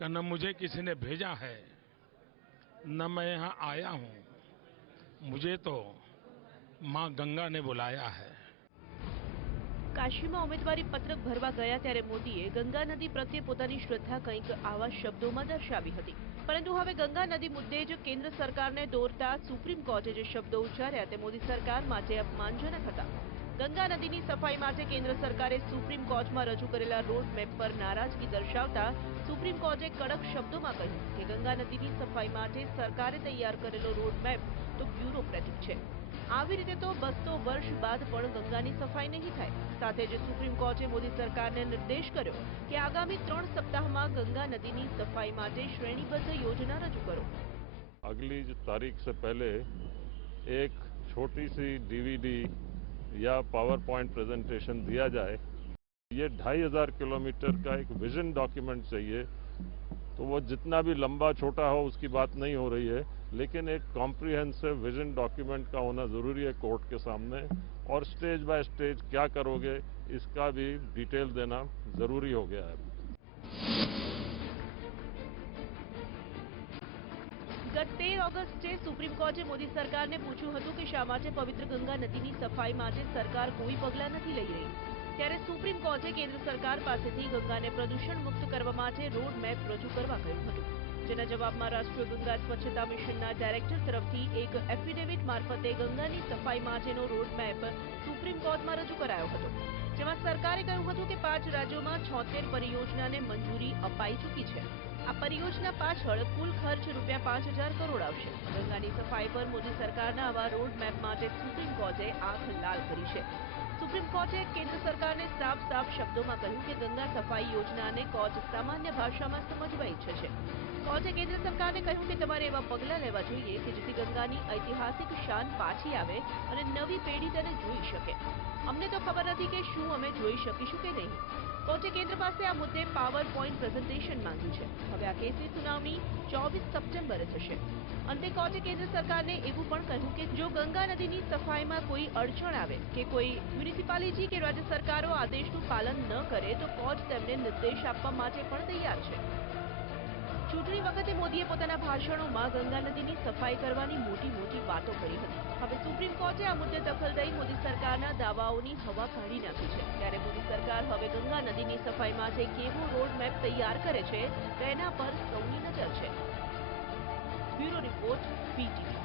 कि न मुझे किसी ने भेजा है, न मैं यहाँ आया हूँ, मुझे तो माँ गंगा ने बुलाया है। કાશીમાં ઉમેદવારી પત્રક ભરવા ગયા ત્યારે મોદીએ ગંગા નદી પ્રત્યે પોતાની શ્રદ્ધા કંઈક આવા શબ્દોમાં દર્શાવી હતી, પરંતુ હવે ગંગા નદી મુદ્દે જ કેન્દ્ર સરકારને દોરતા સુપ્રીમ કોર્ટે જે શબ્દો ઉચ્ચાર્યા તે મોદી સરકાર માટે અપમાનજનક હતા। ગંગા નદીની સફાઈ માટે કેન્દ્ર સરકારે સુપ્રીમ કોર્ટમાં રજૂ કરેલા રોડ મેપ પર નારાજગી દર્શાવતા સુપ્રીમ કોર્ટે કડક શબ્દોમાં કહ્યું કે ગંગા નદીની સફાઈ માટે સરકારે તૈયાર કરેલો રોડ મેપ તો બ્યુરોક્રેટિક છે। આવી રીતે તો 200 વર્ષ બાદ પણ ગંગાની સફાઈ નહીં થાય। સાથે જ સુપ્રીમ કોર્ટે મોદી સરકારને નિર્દેશ કર્યો કે આગામી 3 સપ્તાહમાં ગંગા નદીની સફાઈ માટે શ્રેણીબદ્ધ યોजना રજૂ કરો। अगली तारीख से पहले एक छोटी सी डीवीडी या पावर पॉइंट प्रेजेंटेशन दिया जाए। ये 2500 किलोमीटर का एक विजन डॉक्यूमेंट चाहिए, तो वो जितना भी लंबा छोटा हो उसकी बात नहीं हो रही है, लेकिन एक कॉम्प्रिहेंसिव विजन डॉक्यूमेंट का होना ज़रूरी है कोर्ट के सामने, और स्टेज बाय स्टेज क्या करोगे इसका भी डिटेल देना ज़रूरी हो गया है। ગત 13 ઓગસ્ટે સુપ્રીમ કોર્ટે મોદી સરકારને પૂછ્યું હતું કે શા માટે પવિત્ર ગંગા નદીની સફાઈ માટે સરકાર કોઈ પગલાં નથી લઈ રહી, ત્યારે સુપ્રીમ કોર્ટે કેન્દ્ર સરકાર પાસેથી ગંગાને પ્રદૂષણ મુક્ત કરવા માટે રોડ મેપ રજૂ કરવા કહ્યું હતું, જેના જવાબમાં રાષ્ટ્રીય ગંગા સ્વચ્છતા મિશનના ડાયરેક્ટર તરફથી એક એફિડેવિટ મારફતે ગંગાની સફાઈ માટેનો રોડ મેપ સુપ્રીમ કોર્ટમાં રજૂ કરાયો હતો, જેમાં સરકારે કહ્યું હતું કે 5 રાજ્યોમાં 76 પરિયોજનાને મંજૂરી અપાઈ ચૂકી છે। આ પરિયોજના પાછળ કુલ ખર્ચ ₹5000 કરોડ આવશે। ગંગાની સફાઈ પર મોદી સરકારના આવા રોડ મેપ માટે સુપ્રીમ કોર્ટે આંખ લાલ કરી છે। સુપ્રીમ કોર્ટે કેન્દ્ર સરકારને સાફ શબ્દોમાં કહ્યું કે ગંગા સફાઈ યોજનાને કોર્ટ સામાન્ય ભાષામાં સમજવા ઈચ્છે છે। કોર્ટે કેન્દ્ર સરકારને કહ્યું કે તમારે એવા પગલાં લેવા જોઈએ કે જેથી ગંગાની ઐતિહાસિક શાન પાછી આવે અને નવી પેઢી તેને જોઈ શકે। અમને તો ખબર નથી કે શું અમે જોઈ શકીશું કે નહીં। કોર્ટે કેન્દ્ર પાસે આ મુદ્દે પાવર પોઈન્ટ પ્રેઝન્ટેશન માંગ્યું છે। હવે આ કેસની સુનાવણી 24 સપ્ટેમ્બરે થશે। અંતે કોર્ટે કેન્દ્ર સરકારને એવું પણ કહ્યું કે જો ગંગા નદીની સફાઈમાં કોઈ અડચણ આવે કે કોઈ મ્યુનિસિપાલિટી કે રાજ્ય સરકારો આદેશનું પાલન ન કરે તો કોર્ટ તેમને નિર્દેશ આપવા માટે પણ તૈયાર છે। ચૂંટણી વખતે મોદીએ પોતાના ભાષણોમાં ગંગા નદીની સફાઈ કરવાની મોટી વાતો કરી હતી। હવે સુપ્રીમ કોર્ટે આ મુદ્દે દખલ દઈ મોદી સરકારના દાવાઓની હવા કાઢી નાખી છે, ત્યારે મોદી સરકાર હવે ગંગા નદીની સફાઈ માટે કેવો રોડ મેપ તૈયાર કરે છે તેના પર સૌની નજર છે। Bureau report, BTV।